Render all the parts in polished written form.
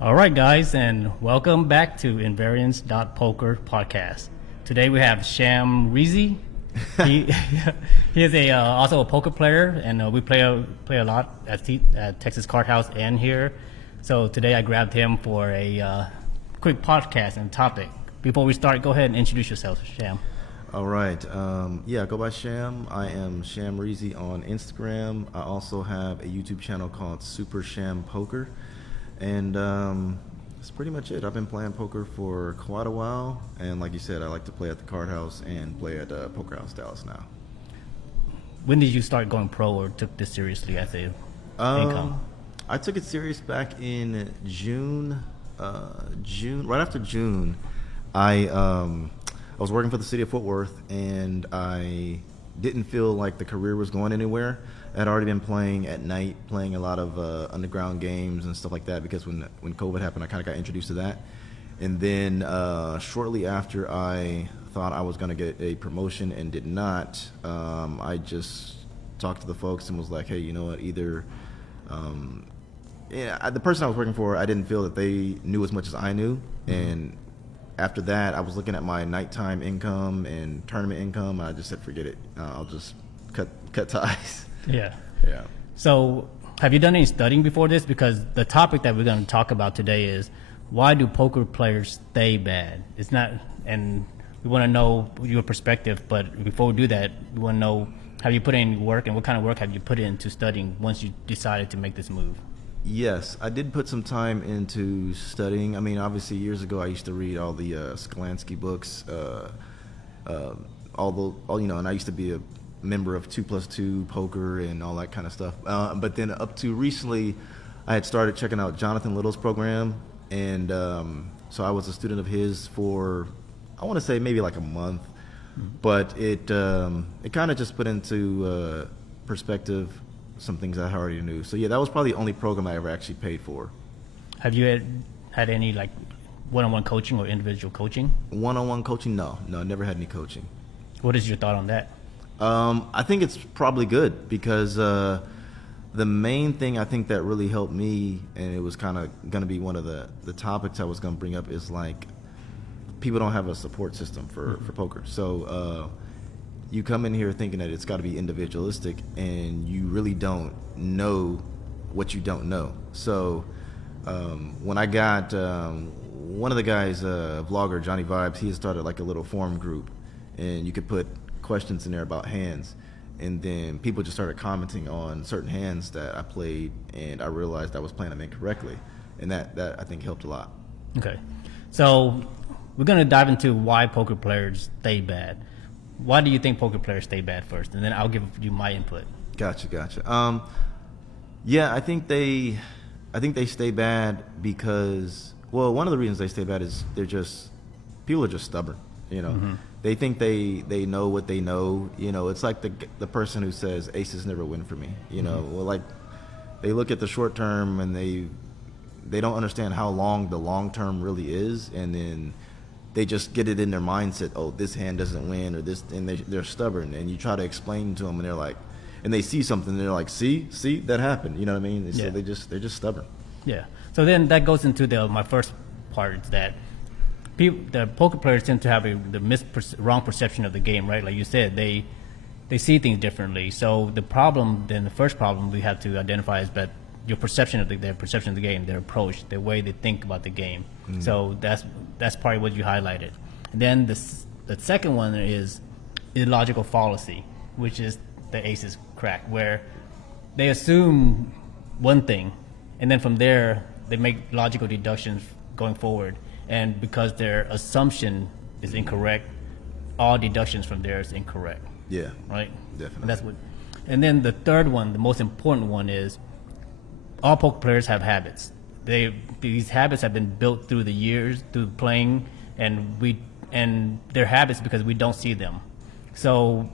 All right, guys, and welcome back to Invariance.Poker podcast. Today we have Sham Reezy. He he is also a poker player, and we play a lot at Texas Card House and here. So today I grabbed him for a quick podcast and topic. Before we start, go ahead and introduce yourself, Sham. All right. I go by Sham. I am Sham Reezy on Instagram. I also have a YouTube channel called Super Sham Poker. And that's pretty much it. I've been playing poker for quite a while. And like you said, I like to play at the Card House and play at Poker House Dallas now. When did you start going pro or took this seriously as a income? I took it serious back in June, right after June. I was working for the city of Fort Worth, and I didn't feel like the career was going anywhere. I had already been playing at night, playing a lot of underground games and stuff like that, because when COVID happened, I kind of got introduced to that. And then shortly after I thought I was going to get a promotion and did not, I just talked to the folks and was like, hey, you know what, either the person I was working for, I didn't feel that they knew as much as I knew. And after that, I was looking at my nighttime income and tournament income. I just said, forget it. I'll just cut ties. Yeah. Yeah. So have you done any studying before this? Because the topic that we're going to talk about today is, why do poker players stay bad? It's not, and we want to know your perspective, but before we do that, we want to know, have you put in work, and what kind of work have you put into studying once you decided to make this move? Yes, I did put some time into studying. I mean, obviously, years ago, I used to read all the Skalansky books, and I used to be a member of 2+2 poker and all that kind of stuff. But then up to recently, I had started checking out Jonathan Little's program, and so I was a student of his for, I want to say maybe like a month, but it kind of just put into perspective some things I already knew. So yeah, that was probably the only program I ever actually paid for. Have you had any like one-on-one coaching or individual coaching? One-on-one coaching? No, never had any coaching. What is your thought on that? I think it's probably good, because the main thing I think that really helped me, and it was kind of going to be one of the topics I was going to bring up, is like people don't have a support system for poker. So you come in here thinking that it's got to be individualistic, and you really don't know what you don't know. So when I got one of the guys, vlogger Johnny Vibes, he had started like a little forum group, and you could put questions in there about hands, and then people just started commenting on certain hands that I played, and I realized I was playing them incorrectly, and that I think helped a lot. Okay, so we're going to dive into why poker players stay bad. Why do you think poker players stay bad first, and then I'll give you my input. Gotcha. Yeah, I think they stay bad because, well, one of the reasons they stay bad is people are just stubborn. They think they know what they know. It's like the person who says aces never win for me. Well, like, they look at the short term and they don't understand how long the long term really is, and then they just get it in their mindset. Oh, this hand doesn't win, or this, and they're stubborn. And you try to explain to them, and they're like, and they see something, and they're like, see, that happened. You know what I mean? Yeah. So they're just stubborn. Yeah. So then that goes into my first part, that the poker players tend to have the wrong perception of the game, right? Like you said, they see things differently. So the first problem we have to identify is that their perception of the game, their approach, the way they think about the game. Mm-hmm. So that's probably what you highlighted. And then the second one is illogical fallacy, which is the aces crack, where they assume one thing, and then from there they make logical deductions going forward. And because their assumption is incorrect, all deductions from there is incorrect. Yeah. Right? Definitely. And then the third one, the most important one, is all poker players have habits. These habits have been built through the years, through playing, and they're habits because we don't see them. So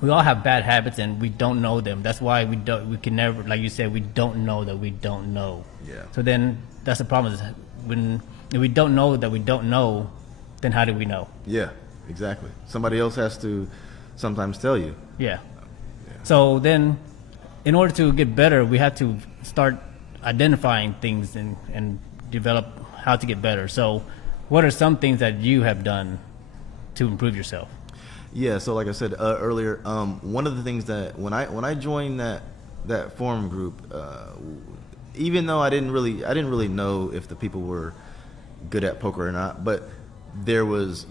we all have bad habits, and we don't know them. That's why we can never, like you said, we don't know that we don't know. Yeah. So then that's the problem, is when if we don't know that we don't know, then how do we know? Yeah, exactly. Somebody else has to sometimes tell you. Yeah. So then, in order to get better, we have to start identifying things and develop how to get better. So, what are some things that you have done to improve yourself? Yeah, so like I said earlier, one of the things that when I joined that forum group, even though I didn't really know if the people were good at poker or not, but there was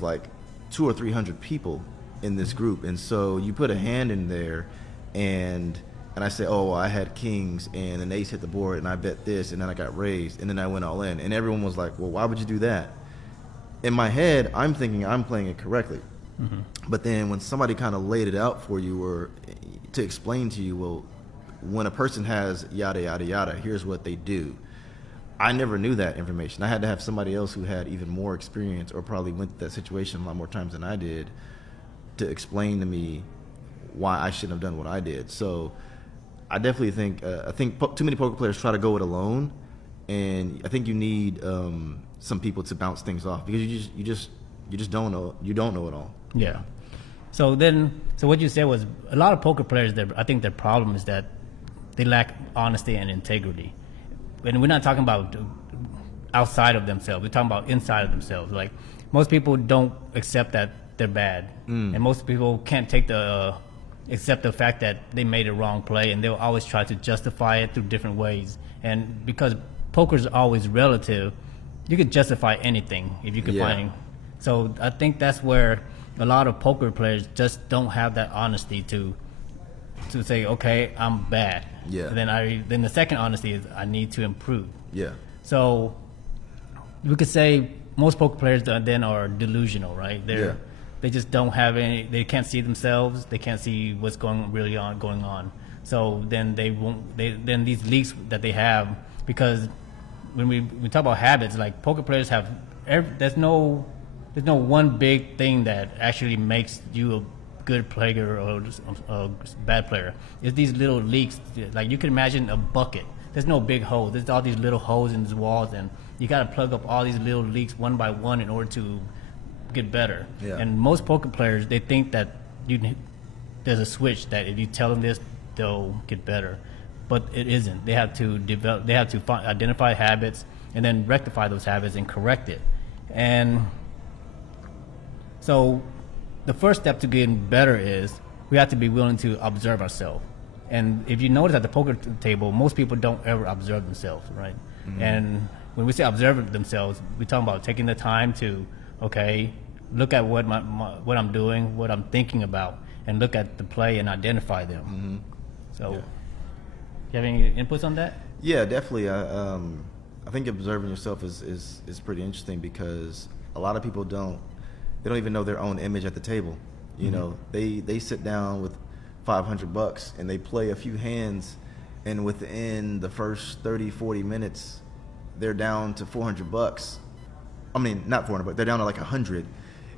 like 200 or 300 people in this group, and so you put a hand in there, and I say, oh, well, I had kings and an ace hit the board, and I bet this, and then I got raised, and then I went all in, and everyone was like, well, why would you do that? In my head, I'm thinking I'm playing it correctly. Mm-hmm. But then when somebody kind of laid it out for you or to explain to you, well, when a person has yada, yada, yada, here's what they do. I never knew that information. I had to have somebody else who had even more experience or probably went through that situation a lot more times than I did to explain to me why I shouldn't have done what I did. So I definitely think too many poker players try to go it alone, and I think you need some people to bounce things off because you just don't know it all. Yeah. So what you said was a lot of poker players. I think their problem is that they lack honesty and integrity, and we're not talking about outside of themselves. We're talking about inside of themselves. Like most people don't accept that they're bad, and most people can't accept the fact that they made a wrong play, and they'll always try to justify it through different ways. And because poker is always relative, you could justify anything if you could find. So I think that's where a lot of poker players just don't have that honesty to say, okay, I'm bad. Yeah. Then the second honesty is I need to improve. Yeah. So we could say most poker players then are delusional, right? They just don't have any. They can't see themselves. They can't see what's going on. So then then these leaks that they have, because when we talk about habits, like poker players have, there's no one big thing that actually makes you a good player or a bad player. It's these little leaks. Like you can imagine a bucket. There's no big hole. There's all these little holes in these walls, and you got to plug up all these little leaks one by one in order to get better. Yeah. And most poker players, they think that there's a switch that if you tell them this, they'll get better, but it isn't. They have to develop. They have to identify habits and then rectify those habits and correct it. And so, the first step to getting better is we have to be willing to observe ourselves. And if you notice at the poker table, most people don't ever observe themselves, right? Mm-hmm. And when we say observe themselves, we're talking about taking the time to, okay, look at what I'm doing, what I'm thinking about, and look at the play and identify them. Mm-hmm. So, you have any inputs on that? Yeah, definitely. I think observing yourself is pretty interesting because a lot of people don't even know their own image at the table. You know, they sit down with $500 and they play a few hands, and within the first 30, 40 minutes, they're down to $400. I mean, not 400, but they're down to like 100,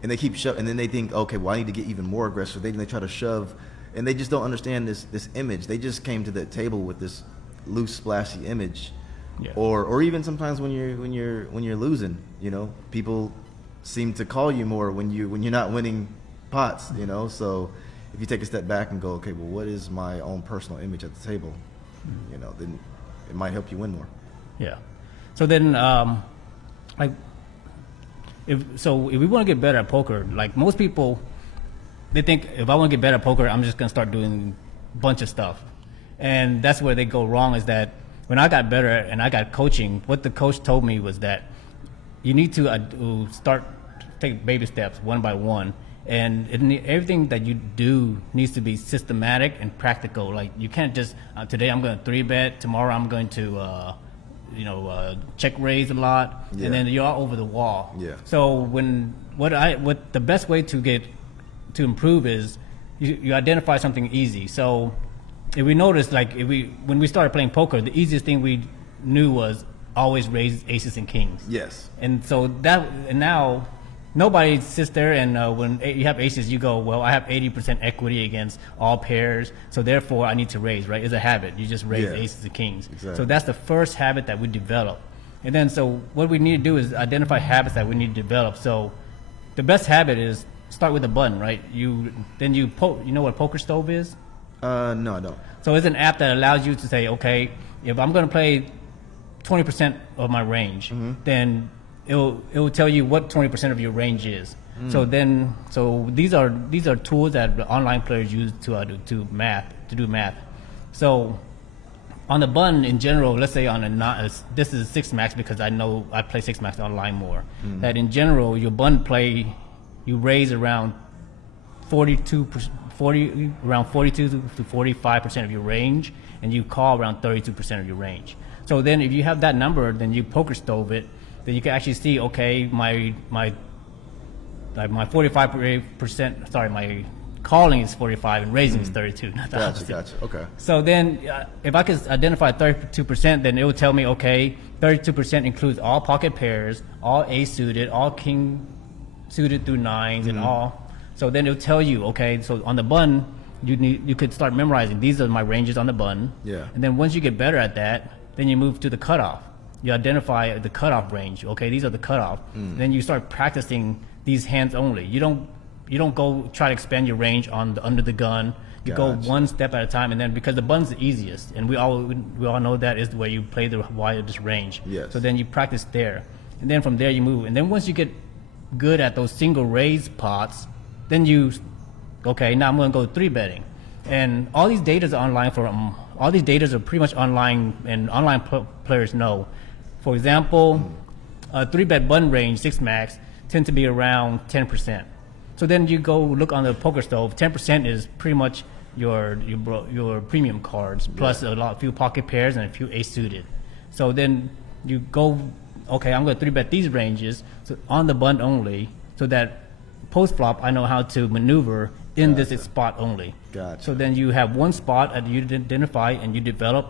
and they keep and then they think, okay, well, I need to get even more aggressive. They try to shove, and they just don't understand this image. They just came to the table with this loose, splashy image, or even sometimes when you're losing, you know, people seem to call you more when you're not winning pots, you know. So if you take a step back and go, okay, well, what is my own personal image at the table, you know, then it might help you win more. Yeah. So then, if we want to get better at poker, like most people, they think if I want to get better at poker, I'm just gonna start doing a bunch of stuff, and that's where they go wrong. Is that when I got better and I got coaching, what the coach told me was that you need to take baby steps one by one, and everything that you do needs to be systematic and practical. Like you can't just today I'm going to 3-bet, tomorrow I'm going to check raise a lot, and then you're all over the wall. Yeah. So what the best way to improve is you identify something easy. So if we notice, like when we started playing poker, the easiest thing we knew was always raise aces and kings. Yes. And so now nobody sits there and when you have aces, you go, well, I have 80% equity against all pairs, so therefore I need to raise, right? It's a habit. You just raise aces and kings. Exactly. So that's the first habit that we develop. And then so what we need to do is identify habits that we need to develop. So the best habit is start with a button, right? You know what Poker Stove is? No, I don't. So it's an app that allows you to say, okay, if I'm going to play 20% of my range, then it will tell you what 20% of your range is. So these are tools that the online players use to do math. So on the button in general, let's say on this is 6 max because I know I play 6 max online more. That in general, your button play, you raise around 42 to 45% of your range, and you call around 32% of your range. So then if you have that number, then you poker stove it, then you can actually see, okay, my 45%, sorry, my calling is 45 and raising is 32. Not the opposite. Gotcha. Okay. So then if I could identify 32%, then it would tell me, okay, 32% includes all pocket pairs, all ace suited, all king suited through nines, and all. So then it will tell you, okay, so on the button, you could start memorizing. These are my ranges on the button. Yeah. And then once you get better at that, then you move to the cutoff. You identify the cutoff range. Okay, these are the cutoff. Then you start practicing these hands only. You don't go try to expand your range on under the gun. You go one step at a time, and then because the button's the easiest, and we all know that is the way you play the widest range. Yes. So then you practice there, and then from there you move, and then once you get good at those single raise pots, then okay, now I'm going to go 3-betting, and all these datas are online all these datas are pretty much online, and online players know. For example, a 3-bet button range 6 max tend to be around 10%. So then you go look on the poker stove. 10% is pretty much your premium cards plus a few pocket pairs and a few ace suited. So then you go, okay, I'm going to 3-bet these ranges on the button only, so that post flop I know how to maneuver in this spot only. Gotcha. So then you have one spot that you identify and you develop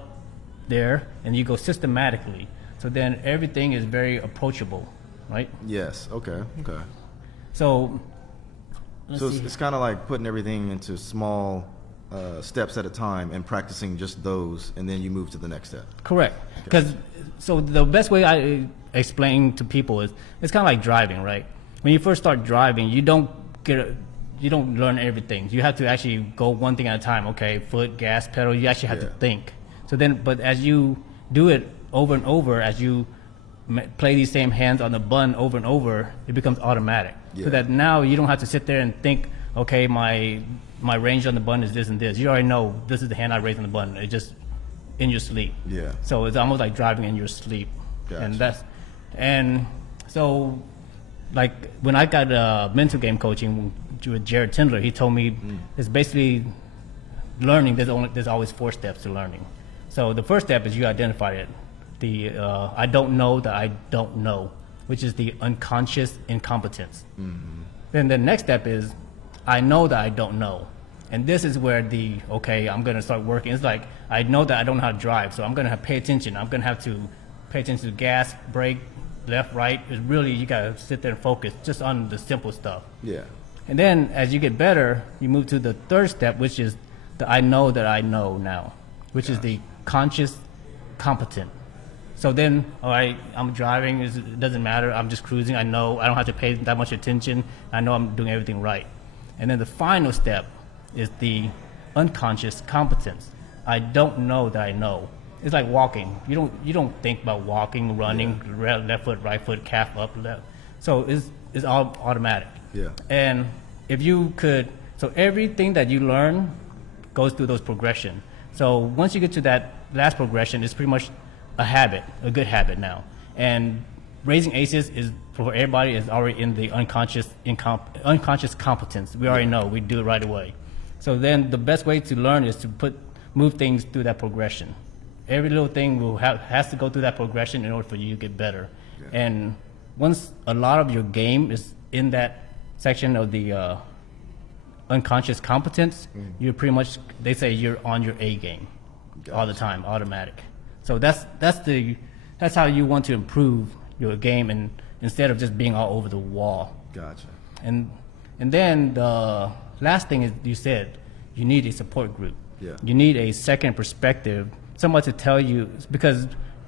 there, and you go systematically. So then everything is very approachable, right? Yes. Okay. So it's kind of like putting everything into small steps at a time and practicing just those, and then you move to the next step. Correct. Because so the best way I explain to people is it's kind of like driving, right? When you first start driving, you don't learn everything. You have to actually go one thing at a time. Okay, foot, gas, pedal. You actually have to think. So then, but as you do it over and over, as you play these same hands on the button over and over, it becomes automatic. So that now you don't have to sit there and think, okay, my range on the button is this and this. You already know this is the hand I raised on the button. It's just in your sleep. Yeah. So it's almost like driving in your sleep. Gotcha. And so like when I got mental game coaching with Jared Tindler, he told me it's basically learning. There's always 4 steps to learning. So the first step is you identify it. The I don't know that I don't know, which is the unconscious incompetence. Then the next step is I know that I don't know. And this is where I'm going to start working. It's like I know that I don't know how to drive, so I'm going to pay attention. I'm going to have to pay attention to gas, brake, left, right. It's really, you got to sit there and focus just on the simple stuff. Yeah. And then as you get better, you move to the third step, which is the I know that I know now, which is the conscious competent. So then, all right, I'm driving, it doesn't matter, I'm just cruising, I know, I don't have to pay that much attention, I know I'm doing everything right. And then the final step is the unconscious competence. I don't know that I know. It's like walking. You don't think about walking, running, left foot, right foot, calf up, left. So it's all automatic. Yeah. And if you could, so everything that you learn goes through those progression. So once you get to that last progression, it's pretty much a habit, a good habit now. And raising aces is for everybody is already in the unconscious competence. We already know, we do it right away. So then the best way to learn is to move things through that progression. Every little thing has to go through that progression in order for you to get better. Yeah. And once a lot of your game is in that section of the unconscious competence, you're pretty much, they say you're on your A game all the time, automatic. So that's how you want to improve your game, and instead of just being all over the wall. Gotcha. And then the last thing is you said you need a support group. Yeah. You need a second perspective, someone to tell you, because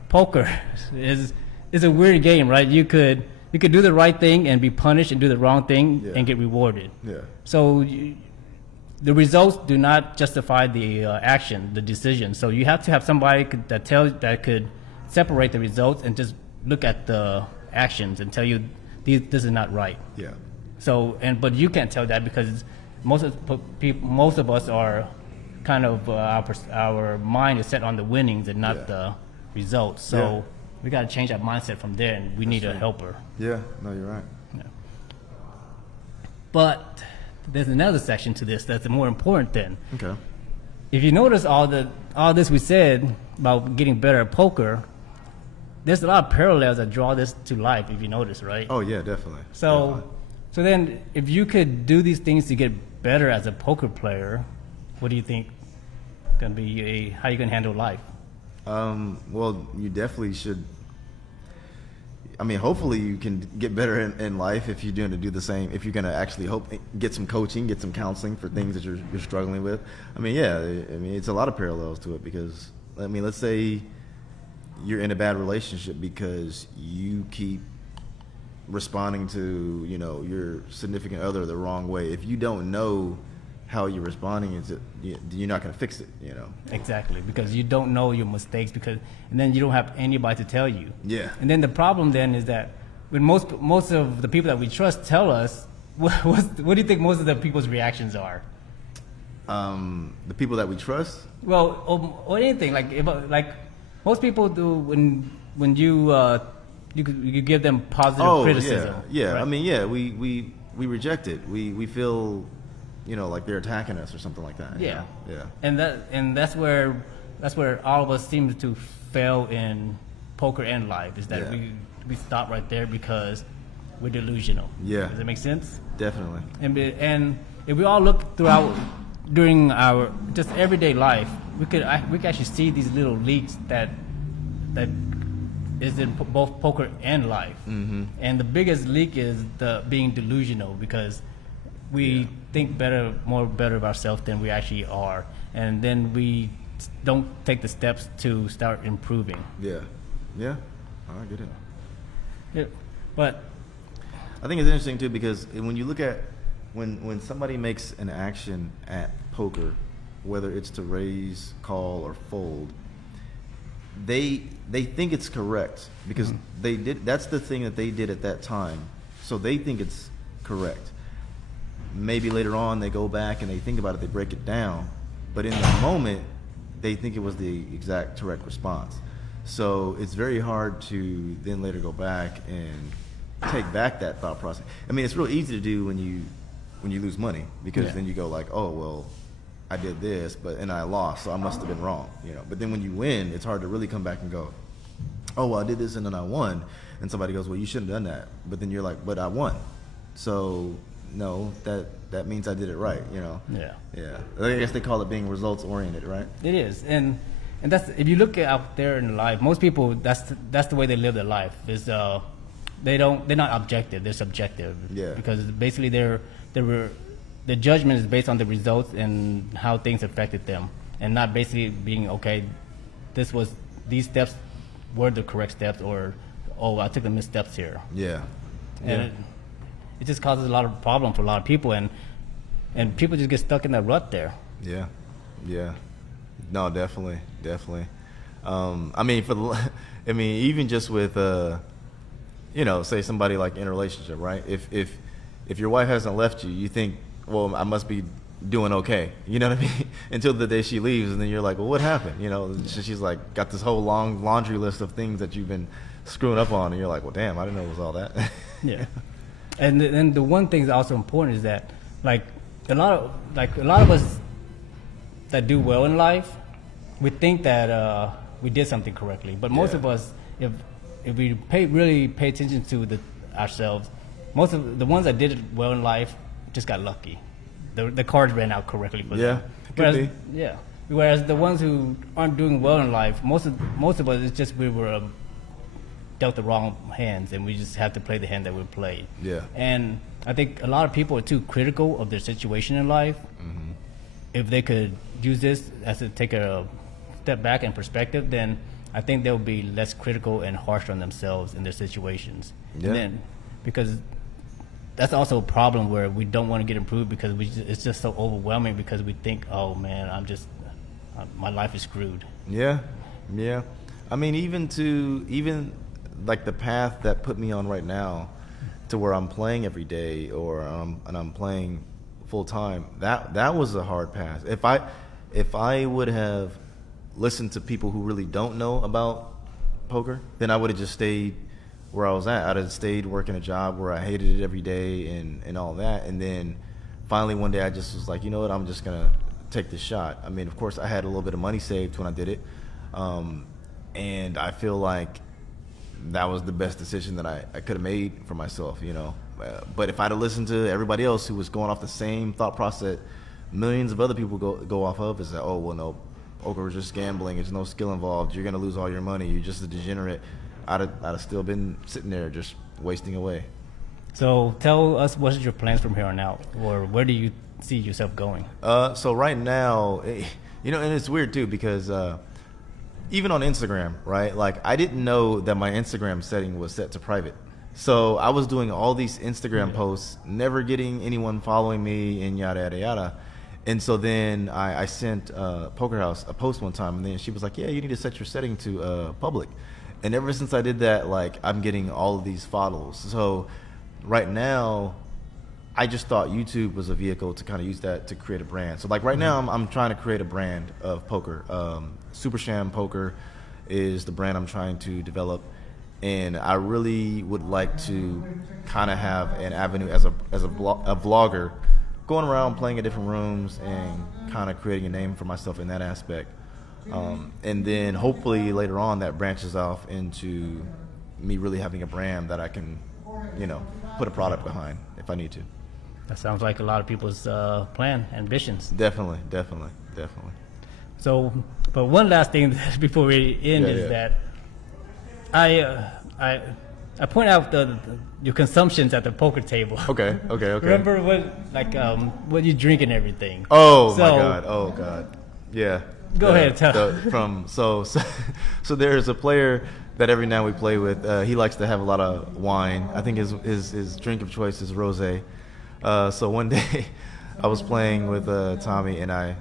poker is a weird game, right? You could do the right thing and be punished, and do the wrong thing and get rewarded. Yeah. So the results do not justify the action, the decision. So you have to have somebody that could separate the results and just look at the actions and tell you this is not right. Yeah. So but you can't tell that because most of us are kind of our mind is set on the winnings and not the results. So we got to change our mindset from there, and we need a helper. Yeah. No, you're right. Yeah. But there's another section to this that's more important then. Okay. If you notice all this we said about getting better at poker, there's a lot of parallels that draw this to life. If you notice, right? Oh yeah, definitely. So then, if you could do these things to get better as a poker player, what do you think gonna be how you gonna handle life? Well, you definitely should. I mean, hopefully you can get better in life if you're going to do the same. If you're going to actually get some coaching, get some counseling for things that you're struggling with. I mean, yeah. I mean, it's a lot of parallels to it because I mean, let's say you're in a bad relationship because you keep responding to your significant other the wrong way. If you don't know how you're responding, you're not going to fix it. Exactly, because you don't know your mistakes and then you don't have anybody to tell you. Yeah. And then the problem then is that when most of the people that we trust tell us, what do you think most of the people's reactions are? The people that we trust. Well, or anything like most people do when you give them positive criticism. Yeah. Right? I mean, yeah, we reject it. We feel like they're attacking us or something like that. Yeah. Yeah. And that's where all of us seem to fail in poker and life is that we stop right there because we're delusional. Yeah. Does that make sense? Definitely. And if we all look throughout during our just everyday life, we could actually see these little leaks that is in both poker and life. Mm-hmm. And the biggest leak is the being delusional because we think more better of ourselves than we actually are, and then we don't take the steps to start improving. Yeah. I get it. Yeah. But I think it's interesting too because when you look at when somebody makes an action at poker, whether it's to raise, call, or fold, they think it's correct because that's the thing that they did at that time, so they think it's correct. Maybe later on they go back and they think about it, they break it down, but in the moment they think it was the exact correct response. So it's very hard to then later go back and take back that thought process. I mean, it's real easy to do when you lose money because then you go like, oh well, I did this, and I lost, so I must have been wrong, But then when you win, it's hard to really come back and go, oh well, I did this and then I won, and somebody goes, well, you shouldn't have done that, but then you're like, but I won, so. No, that means I did it right, Yeah. I guess they call it being results oriented, right? It is, and that's if you look out there in life, most people that's the way they live their life is they're not objective, they're subjective. Yeah. Because basically the judgment is based on the results and how things affected them, and not basically being okay. These steps were the correct steps, or I took the missteps here. Yeah. And it just causes a lot of problem for a lot of people, and people just get stuck in that rut there. Yeah. No, definitely. I mean, even just with say somebody like in a relationship, right? If your wife hasn't left you, you think, well, I must be doing okay. You know what I mean? Until the day she leaves, and then you're like, well, what happened? She's like got this whole long laundry list of things that you've been screwing up on, and you're like, well, damn, I didn't know it was all that. Yeah. And then the one thing that's also important is that a lot of us that do well in life, we think that we did something correctly. But most of us, if we really pay attention to ourselves, most of the ones that did it well in life just got lucky. The cards ran out correctly for them. Whereas the ones who aren't doing well in life, most of us, it's just we were dealt the wrong hands, and we just have to play the hand that we played. Yeah. And I think a lot of people are too critical of their situation in life. Mm-hmm. If they could use this as to take a step back in perspective, then I think they'll be less critical and harsh on themselves in their situations. Yeah. And then, because that's also a problem where we don't want to get improved because it's just so overwhelming because we think, oh man, my life is screwed. Yeah. I mean, even like the path that put me on right now, to where I'm playing every day, or and I'm playing full time. That was a hard path. If I would have listened to people who really don't know about poker, then I would have just stayed where I was at. I'd have stayed working a job where I hated it every day and all that. And then finally one day I just was like, you know what, I'm just gonna take this shot. I mean, of course, I had a little bit of money saved when I did it, and I feel like that was the best decision that I could have made for myself, you know. But if I'd have listened to everybody else who was going off the same thought process millions of other people go off of, is that, oh, well, no, poker is just gambling, there's no skill involved, you're going to lose all your money, you're just a degenerate, I'd have still been sitting there just wasting away. So tell us, what's your plans from here on out, or where do you see yourself going? So right now, you know, and it's weird too, because even on Instagram, right? Like, I didn't know that my Instagram setting was set to private. So I was doing all these Instagram posts, never getting anyone following me, and yada, yada, yada. And so then I sent Poker House a post one time, and then she was like, yeah, you need to set your setting to public. And ever since I did that, like, I'm getting all of these follows. So right now, I just thought YouTube was a vehicle to kind of use that to create a brand. So like right now, I'm trying to create a brand of poker. Super Sham Poker is the brand I'm trying to develop, and I really would like to kind of have an avenue as a vlogger, going around playing in different rooms and kind of creating a name for myself in that aspect. And then hopefully later on that branches off into me really having a brand that I can, you know, put a product behind if I need to. That sounds like a lot of people's plan, ambitions. Definitely. So, but one last thing before we end is that I point out your consumptions at the poker table. Okay. Remember what you drink and everything. Oh my God. Oh God. Yeah. Go ahead. Tell. So there's a player that every night we play with. He likes to have a lot of wine. I think his drink of choice is rosé. So one day I was playing with Tommy, and I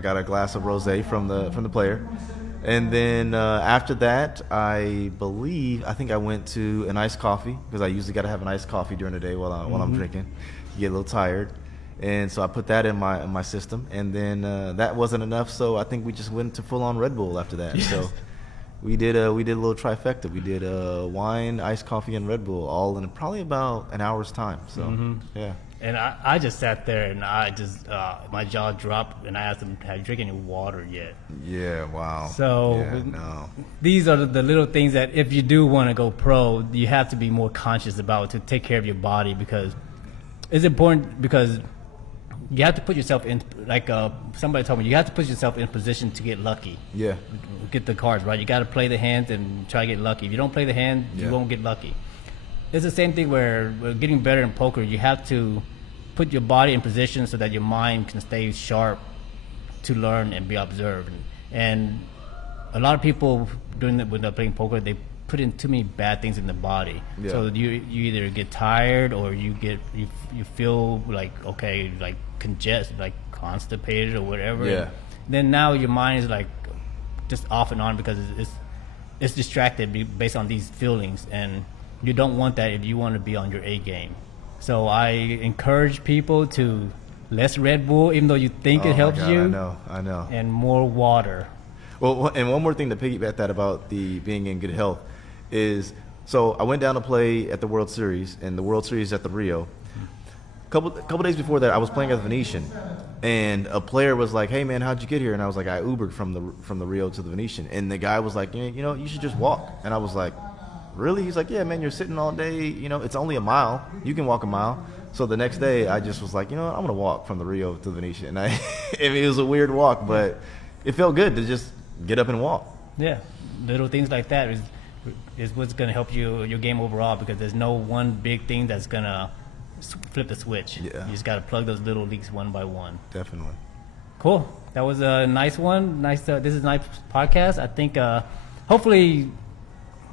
got a glass of rosé from the player, and then after that I think I went to an iced coffee, because I usually got to have an iced coffee during the day while I'm drinking. You get a little tired, and so I put that in my system, and then that wasn't enough, so I think we just went to full on Red Bull after that. Yes. So we did a little trifecta. We did wine, iced coffee, and Red Bull all in probably about an hour's time. So yeah. And I just sat there, and I just my jaw dropped, and I asked him, "Have you drank any water yet?" Yeah, wow. So these are the little things that if you do want to go pro, you have to be more conscious about, to take care of your body, because it's important, because you have to put yourself in, like somebody told me, you have to put yourself in position to get lucky. Yeah. Get the cards right. You got to play the hand and try to get lucky. If you don't play the hand, you won't get lucky. It's the same thing where getting better in poker, you have to put your body in position so that your mind can stay sharp to learn and be observed. And a lot of people when they're playing poker, they put in too many bad things in the body. Yeah. So you either get tired, or you feel like, okay, like like constipated or whatever. Yeah. And then now your mind is like just off and on, because it's distracted based on these feelings, and you don't want that if you want to be on your A game. So I encourage people to less Red Bull, even though you think it helps you. I know. And more water. Well, and one more thing to piggyback that about the being in good health is, so I went down to play at the World Series, and the World Series at the Rio. Couple days before that, I was playing at the Venetian, and a player was like, "Hey man, how'd you get here?" And I was like, "I Ubered from the Rio to the Venetian." And the guy was like, "You know, you should just walk." And I was like, "Really?" He's like, "Yeah, man, you're sitting all day. You know, it's only a mile. You can walk a mile." So the next day, I just was like, you know what? I'm gonna walk from the Rio to the Venetian. And I mean, it was a weird walk, but it felt good to just get up and walk. Yeah, little things like that is what's gonna help your game overall, because there's no one big thing that's gonna flip the switch. Yeah. You just gotta plug those little leaks one by one. Definitely. Cool. That was a nice one. Nice. This is a nice podcast. I think hopefully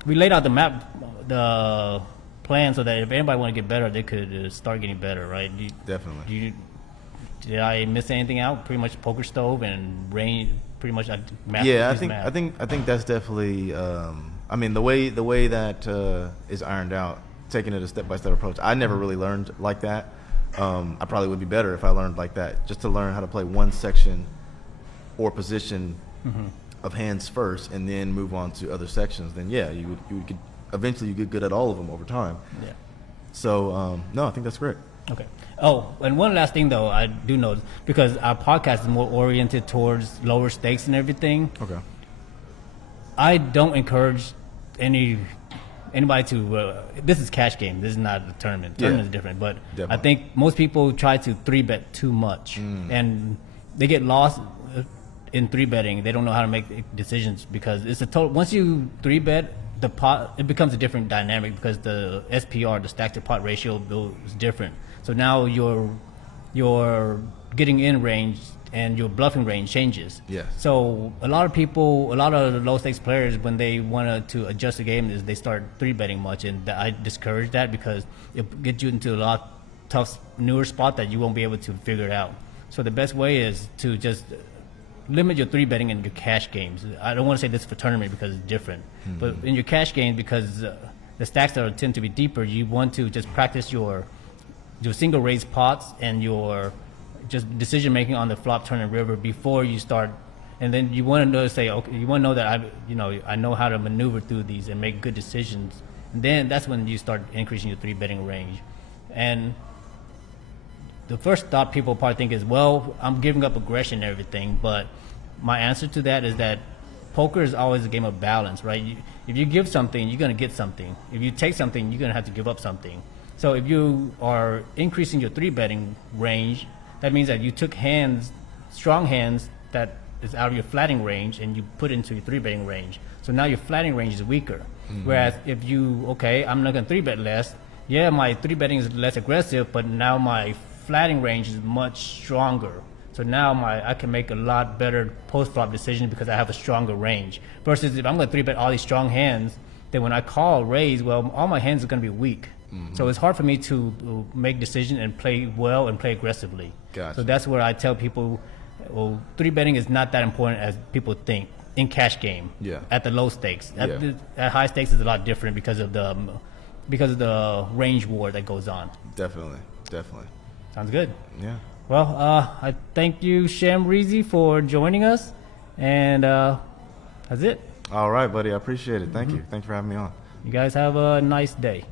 we laid out the plan so that if anybody want to get better, they could start getting better, right? Definitely. Did I miss anything out? Pretty much Poker Stove and pretty pretty much Yeah, use math. I think that's definitely. I mean, the way that is ironed out, taking it a step by step approach. I never really learned like that. I probably would be better if I learned like that, just to learn how to play one section or position of hands first, and then move on to other sections. Then yeah, you could eventually you get good at all of them over time. Yeah. So no, I think that's great. Okay. Oh, and one last thing though, I do know, because our podcast is more oriented towards lower stakes and everything. Okay. I don't encourage anybody to. This is cash game. This is not a tournament. Tournament is different, but Definitely. I think most people try to 3-bet too much, and they get lost in 3-betting. They don't know how to make decisions because it's a total. Once you 3-bet, the pot, it becomes a different dynamic because the SPR, the stack to pot ratio, is different. So now your getting in range and your bluffing range changes. Yes. So a lot of people, a lot of the low stakes players, when they want to adjust the game, is they start 3-betting much, and I discourage that because it gets you into a lot tough newer spot that you won't be able to figure it out. So the best way is to just limit your 3-betting in your cash games. I don't want to say this for tournament because it's different, but in your cash games, because the stacks that tend to be deeper, you want to just practice your single raise pots and your just decision making on the flop, turn, and river before you start. And then you want to know, say, okay, you want to know that I know how to maneuver through these and make good decisions. And then that's when you start increasing your 3-betting range. And the first thought people probably think is, well, I'm giving up aggression and everything. But my answer to that is that poker is always a game of balance, right? If you give something, you're going to get something. If you take something, you're going to have to give up something. So if you are increasing your 3-betting range, that means that you took hands, strong hands that is out of your flatting range, and you put into your 3-betting range. So now your flatting range is weaker. Whereas if I'm not going to 3-bet less. Yeah, my 3-betting is less aggressive, but now my flatting range is much stronger. So now I can make a lot better post-flop decisions because I have a stronger range. Versus if I'm going to 3-bet all these strong hands, then when I call raise, well, all my hands are going to be weak. So it's hard for me to make decisions and play well and play aggressively. Gotcha. So that's where I tell people, well, 3-betting is not that important as people think in cash game. Yeah. At the low stakes. Yeah. At high stakes is a lot different because of the range war that goes on. Definitely. Sounds good. Yeah. Well, I thank you, Shem Reezy, for joining us, and that's it. All right, buddy. I appreciate it. Thank you. Thank you for having me on. You guys have a nice day.